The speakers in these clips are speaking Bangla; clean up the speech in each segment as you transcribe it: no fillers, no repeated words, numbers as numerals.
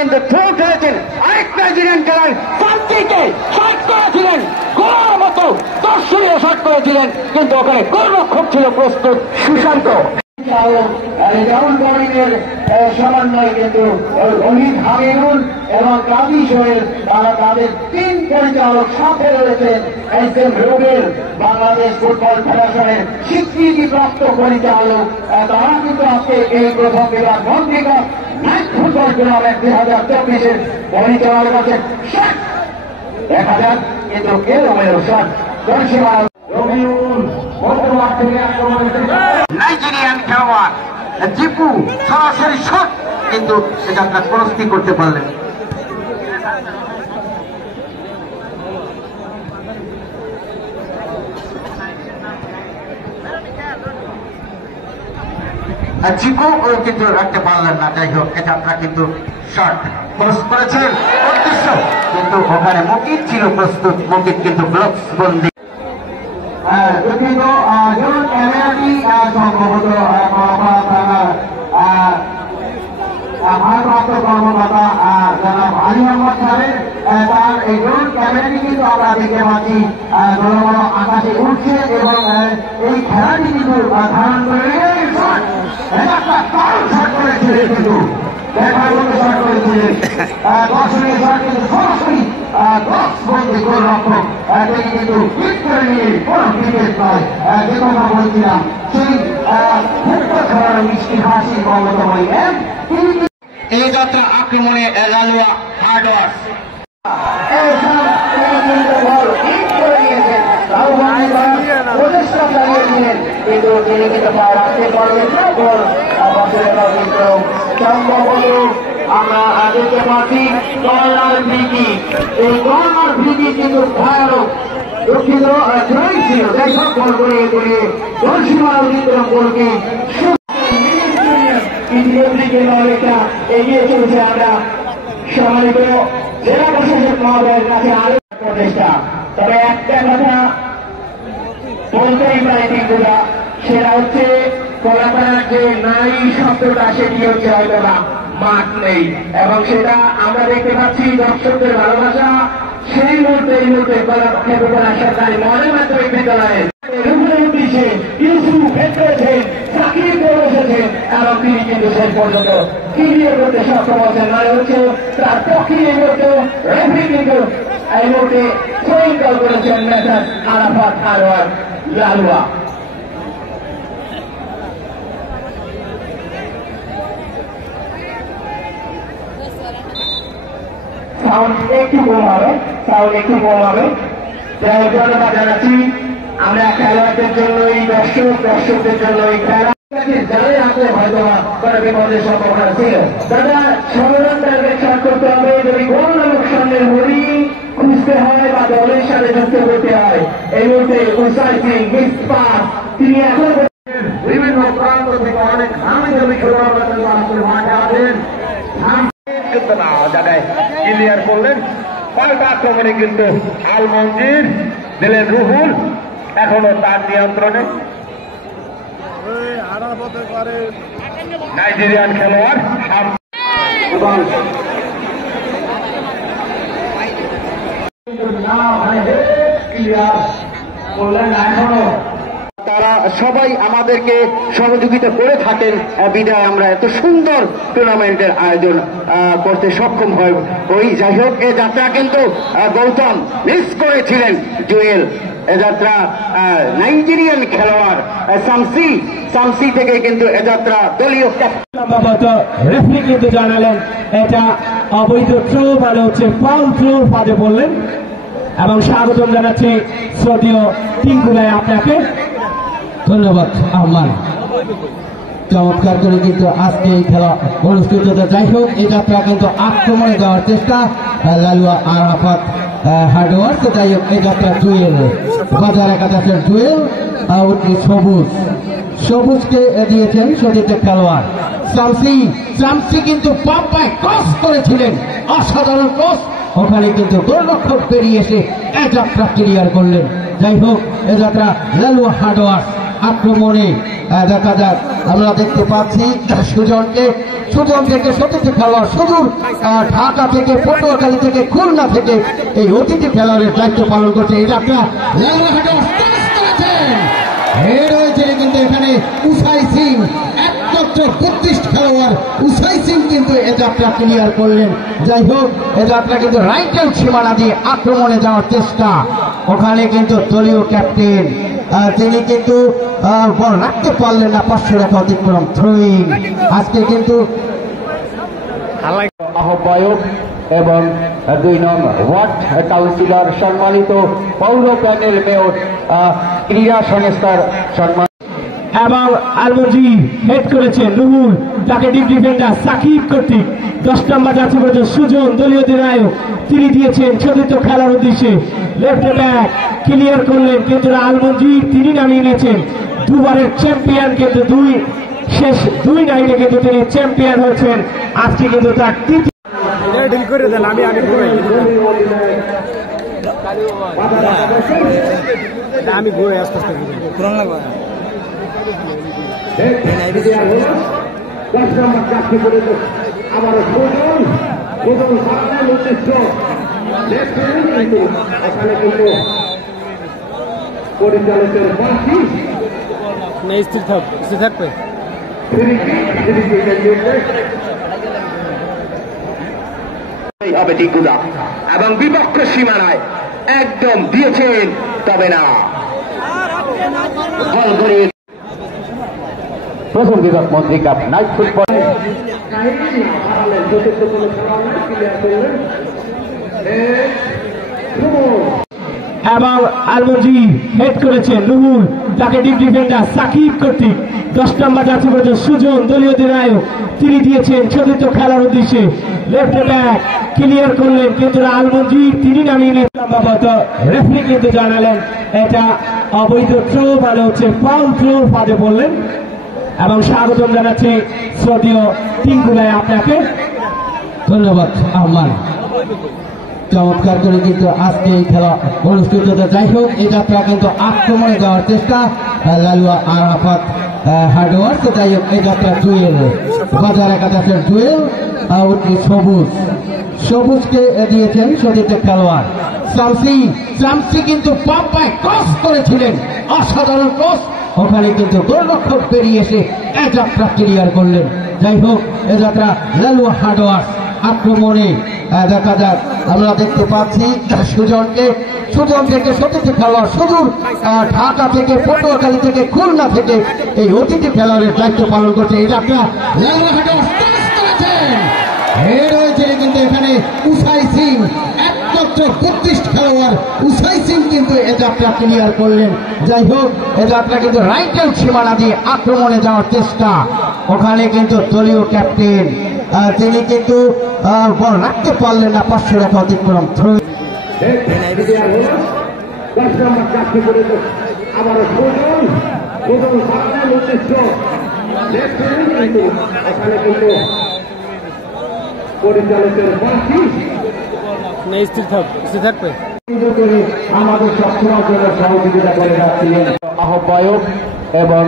কিন্তু থ্রো খেলেছেন। আরেক নাইজেরিয়ান খেলায় শান্তিকে শট করেছিলেন, গোলার মতো দর্শনীয় শট করেছিলেন, কিন্তু ওখানে গোলরক্ষক ছিল প্রস্তুত সুশান্ত। সমন্বয় কিন্তু অমিত হামিদুল এবং কাজী সোহেল, তারা তাদের তিন পরিচালক সাথে রয়েছেন S M Rubel, Bangladesh football ফেডারেশনের স্বীকৃতিপ্রাপ্ত পরিচালক। তারা কিন্তু আজকে এই প্রথম বিভাগ মন্ত্রিকা নাইট ফুটবল টুর্নামেন্ট 2024-এর পরিচালক আছেন। দেখা যাক কিন্তু এলোমেলো শট নাইজেরিয়ান খেলোয়াড় জিপু সরাসরি শট, কিন্তু সেটা আপনার প্রস্তুতি করতে পারলেন। জিপু কিন্তু রাখতে পারলেন না। যাই হোক, এটা আপনার কিন্তু শট ক্রস করেছেন উদ্দেশ্য, কিন্তু ওখানে মুকিত ছিল প্রস্তুত, মুকিত কিন্তু ব্লকস বন্দি। দুঃখিত, যেমন ক্যামেরাটি সম্ভবত ভারপ্রাপ্ত কর্মকর্তা জনাব আলী আহমদ সাহেব, তার এই ড্রোন ক্যামেরাটি কিন্তু আমরা দেখতে পাচ্ছি বড় বড় আকাশে উঠছে এবং এই খেলাটি কিন্তু ধারণ করে শট করেছিলেন, কিন্তু দেখার মতো শট করেছিলেন দর্শনের শট, কিন্তু সরাসরি গোলরক্ষক তিনি কিন্তু হিট করে নিয়ে কোন ক্রিকেট নয়, যে কথা বলছিলাম সেই ফুটবল খেলার মিষ্টি হাসি মমতাময়ী এই যাত্রা আক্রমণে লালুয়া হার্ডওয়ার্স প্রচেষ্টা চালিয়েছিলেন, কিন্তু তিনি কিন্তু পা রাখতে পারলেন না। গোল কিন্তু সম্ভবত আমরা দেখতে পাচ্ছি কর্নার ভীতি, এই কর্নার ভীতি কিন্তু ভয়ানক দুঃখিত জয় ছিল। যাই হোক, বল করে গড়িয়ে গোল সীমা অতিক্রম গোলকে ইতিমধ্যে লড়াইটা এগিয়ে চলছে। আমরা সম্মানিত জেলা প্রশাসক মহোদয়ের কাছে আরো প্রচেষ্টা, তবে একটা কথা বলতেই পারি টিঙ্কুরা, সেটা হচ্ছে কলাপাড়ার যে নারী শব্দটা সেটি হচ্ছে হয়তো না মাঠ নেই, এবং সেটা আমরা দেখতে পাচ্ছি দর্শকদের ভালোবাসা সেই মুহূর্তে এই মুহূর্তে কলাপাড়া সরকারি মডেল মাধ্যমিক বিদ্যালয়ের ইউসুফ এসেছেন, চাকরি করে এসেছেন এবং তিনি কিন্তু শেষ পর্যন্ত ক্লিয়ার করতে সক্ষম হচ্ছেন। মানে হচ্ছে তার পক্ষে এই মুহূর্তে রেফারি কিন্তু এই মুহূর্তে থ্রোইং কল করেছেন মেসার আরাফাত হারওয়ার লালুয়া। সাউন্ড একটু কম হবে, সাউন্ড একটু কম হবে। ধন্যবাদ জানাচ্ছি আমরা খেলোয়াড়দের জন্য, এই দর্শকদের জন্য এই খেলা যারাই আসলে হয়তো কোনো বিপদের সম্ভাবনা ছিল। দাদা সমাধান টার্গেট শট করতে হবে, যদি কোন নামক সামনের হরি খুঁজতে হয় বা দলের সাথে যুক্ত করতে হয়। এই মুহূর্তে উসাই সিং মিস পাস, তিনি এখন বিভিন্ন প্রান্ত থেকে অনেক নামী জমি খেলোয়াড়রা আসলে মাঠে আছেন, কিন্তু না জায়গায় ক্লিয়ার করলেন। পাল্টা আক্রমণে কিন্তু আল মঞ্জির দিলেন রুহুল, এখনো তার নিয়ন্ত্রণে নাইজেরিয়ান খেলোয়াড়। তারা সবাই আমাদেরকে সহযোগিতা করে থাকেন, বিধায় আমরা এত সুন্দর টুর্নামেন্টের আয়োজন করতে সক্ষম হয়। ওই যাই হোক, এ যাত্রা কিন্তু গৌতম মিস করেছিলেন জুয়েল। এ যাত্রা নাইজেরিয়ান খেলোয়াড় সামসি থেকে কিন্তু এ যাত্রা দলীয় রেফারি কিন্তু জানালেন এটা অবৈধ থ্রো, মানে হচ্ছে ফাউল থ্রো ফাঁদে পড়লেন। এবং স্বাগতম জানাচ্ছি শ্রদ্ধেয় টিঙ্কু ভাই আপনাকে। ধন্যবাদ আহ্বান, চমৎকার করে কিন্তু আজকে এই খেলা অনুষ্ঠিত। যাই হোক, এই যাত্রা কিন্তু আক্রমণে যাওয়ার চেষ্টা লালুয়া আরাফাত হার্ডওয়ার্স। যাই হোক, এই যাত্রা জুয়েল বাজার একাদশের জুয়েল সবুজকে দিয়েছেন সতীর্থ খেলোয়াড় শামসি কিন্তু পাম্পায় ক্রস করেছিলেন, অসাধারণ ক্রস। ওখানে কিন্তু গোলরক্ষক বেরিয়ে এসে এ যাত্রা ক্লিয়ার করলেন। যাই হোক, এ যাত্রা লালুয়া হার্ডওয়ার্স আক্রমণে দেখা যাক আমরা দেখতে পাচ্ছি সুজন থেকে সতীর্থ খেলোয়াড় সুদূর ঢাকা থেকে পটুয়াখালী থেকে খুলনা থেকে এই অতিথি খেলোয়াড়ের দায়িত্ব পালন করছে। এটা একটা রয়েছে কিন্তু এখানে উসাই সিং একমাত্র 32 খেলোয়াড় উসাই সিং কিন্তু এ যাত্রা ক্লিয়ার করলেন। যাই হোক এ যাত্রা কিন্তু রাইট আউট সীমানা দিয়ে আক্রমণে যাওয়ার চেষ্টা, ওখানে কিন্তু দলীয় ক্যাপ্টেন তিনি কিন্তু বল রাখতে পারলেন না, 500 রেখা অতিক্রম থ্রোয়িং। আজকে কিন্তু আহ্বায়ক এবং 2 নং ওয়ার্ড কাউন্সিলর সম্মানিত পৌর প্যানেল মেয়র ক্রীড়া সংস্থার সম্মান এবং আলমজি হেড করেছেন রুহুল, তাকে ডিপ ডিফেন্ডার সাকিব কর্তৃক 10 নম্বর যাচ্ছে পর্যন্ত সুজন দলীয় অধিনায়ক তিনি দিয়েছেন সতীর্থ খেলার উদ্দেশ্যে লেফট ব্যাক ক্লিয়ার করলেন, কিন্তু আলমজি তিনি নামিয়ে নিয়েছেন দুবারের চ্যাম্পিয়ন, কিন্তু শেষ 2 নাইটে কিন্তু তিনি চ্যাম্পিয়ন হয়েছেন। আজকে কিন্তু তার ডিল করে দেন, আমি ঘুরে আস্তে আস্তে পুরান লাগবে। পরিচালকের বাকি স্থির থাকবে হবে টিকুদা এবং বিপক্ষ সীমানায় একদম দিয়েছেন, তবে না বল করে প্রথম বিভাগ মন্ত্রী কাপ নাইট ফুটবল এবং আলমজি হেড করেছেন রুহুল, তাকে ডিপ ডিফেন্ডার সাকিব কর্তৃক 10 নম্বর যাচ্ছে পর্যন্ত সুজন দলীয় অধিনায়ক তিনি দিয়েছেন সতীর্থ খেলার উদ্দেশ্যে লেফট ব্যাক ক্লিয়ার করলেন, কিন্তু আলমজি তিনি নামিয়ে নিয়ে সম্ভবত রেফারি কিন্তু জানালেন এটা অবৈধ থ্রো, মানে হচ্ছে ফাউল থ্রো ফাঁদে বললেন। এবং স্বাগতম জানাচ্ছি শ্রদ্ধেয় টিঙ্কু ভাই আপনাকে। ধন্যবাদ আহ্বান, চমৎকার করে কিন্তু আজকে এই খেলা অনুষ্ঠিত হতে। যাই হোক এই যাত্রা কিন্তু আক্রমণে যাওয়ার চেষ্টা লালুয়া আরাফাত হার্ডওয়ার্স। তো যাই হোক এই যাত্রা জুয়েল বাজার একাদশের জুয়েল সবুজকে দিয়েছেন সতীর্থ খেলোয়াড় শামসি কিন্তু পাম্পায় ক্রস করেছিলেন, অসাধারণ ক্রস, ওখানে কিন্তু গোলরক্ষক বেরিয়ে এসে এ যাত্রা ক্লিয়ার করলেন। যাই হোক এ যাত্রা লালুয়া হার্ডওয়ার্স আক্রমণে দেখা যাক আমরা দেখতে পাচ্ছি সুজন থেকে সতীর্থ খেলোয়াড় সুদূর ঢাকা থেকে পটুয়াখালী থেকে খুলনা থেকে এই অতিথি খেলোয়াড়ের দায়িত্ব পালন করছে। এটা একটা রয়েছে কিন্তু এখানে উসাই সিং একমাত্র 32 খেলোয়াড় উসাই সিং কিন্তু এ যাত্রা ক্লিয়ার করলেন। যাই হোক এ যাত্রা কিন্তু রাইট আউট সীমানা দিয়ে আক্রমণে যাওয়ার চেষ্টা, ওখানে কিন্তু দলীয় ক্যাপ্টেন তিনি কিন্তু বল রাখতে পারলেন না, 500 রেখা অতিক্রম থ্রো। পরিচালকের বাকি স্থির থাকবে আমাদের সবসময় জন্য সহযোগিতা করে যাচ্ছিলেন আহ্বায়ক এবং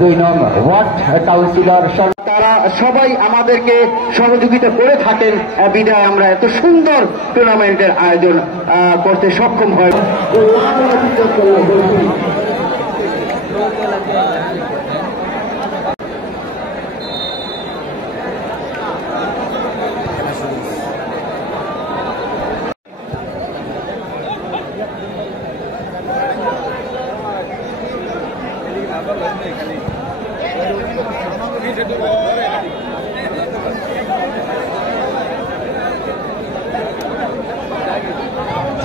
2 নং ওয়ার্ড কাউন্সিলর তারা সবাই আমাদেরকে সহযোগিতা করে থাকেন, বিধায় আমরা এত সুন্দর টুর্নামেন্টের আয়োজন করতে সক্ষম হয়।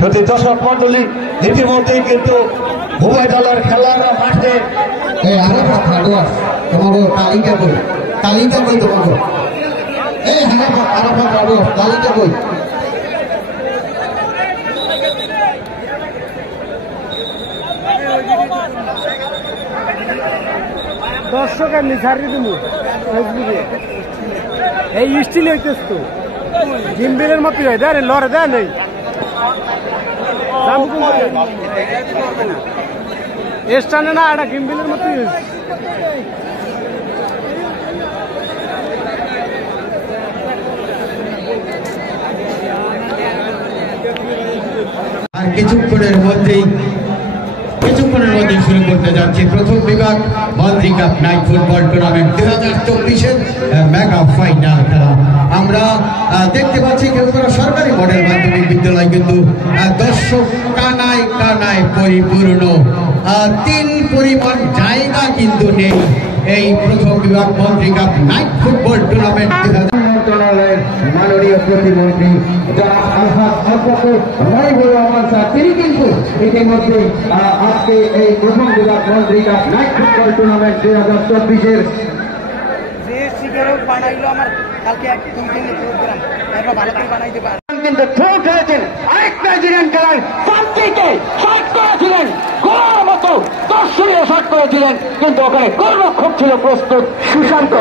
সত্যি দর্শক মন্ডলী ইতিমধ্যেই কিন্তু উভয় দলের খেলোয়াড়রা মাঠে তোমাকে তালিকা কই তোমাকে তালিকা কই দর্শকের নিসারি তুমি ফেসবুকে এই স্টিল হইতেছ তো জিম্বেলের মতো হয় দেয় লড়ে দেয় নেই স্টানে না এটা গিম্বিলের মতো আর কিছুক্ষণের মধ্যেই শুরু করতে যাচ্ছি প্রথম বিভাগ মন্ত্রী কাপ নাইট ফুটবল টুর্নামেন্ট 2024-এর মেগা ফাইনাল খেলা। আমরা দেখতে পাচ্ছি কেউকরা সরকারি মডেল মাধ্যমিক বিদ্যালয় কিন্তু দর্শক কানায় কানায় পরিপূর্ণ। 3 পরিমাণ জায়গা কিন্তু নেই এই প্রথম বিভাগ মন্ত্রী কাপ নাইট ফুটবল টুর্নামেন্ট। মন্ত্রণালয়ের মাননীয় প্রতিমন্ত্রী যারা তিনি কিন্তু ইতিমধ্যে আজকে এই প্রথম বিভাগ মন্ত্রী কাপ নাইট ফুটবল টুর্নামেন্ট 2024-এর কিন্তু থ্রো খেলেছেন আরেক নাইজেরিয়ান খেলার পান্তিকে শট করেছিলেন, গোলার মতো দর্শনীয় শট করেছিলেন, কিন্তু ওখানে গোলরক্ষক ছিল প্রস্তুত সুশান্ত।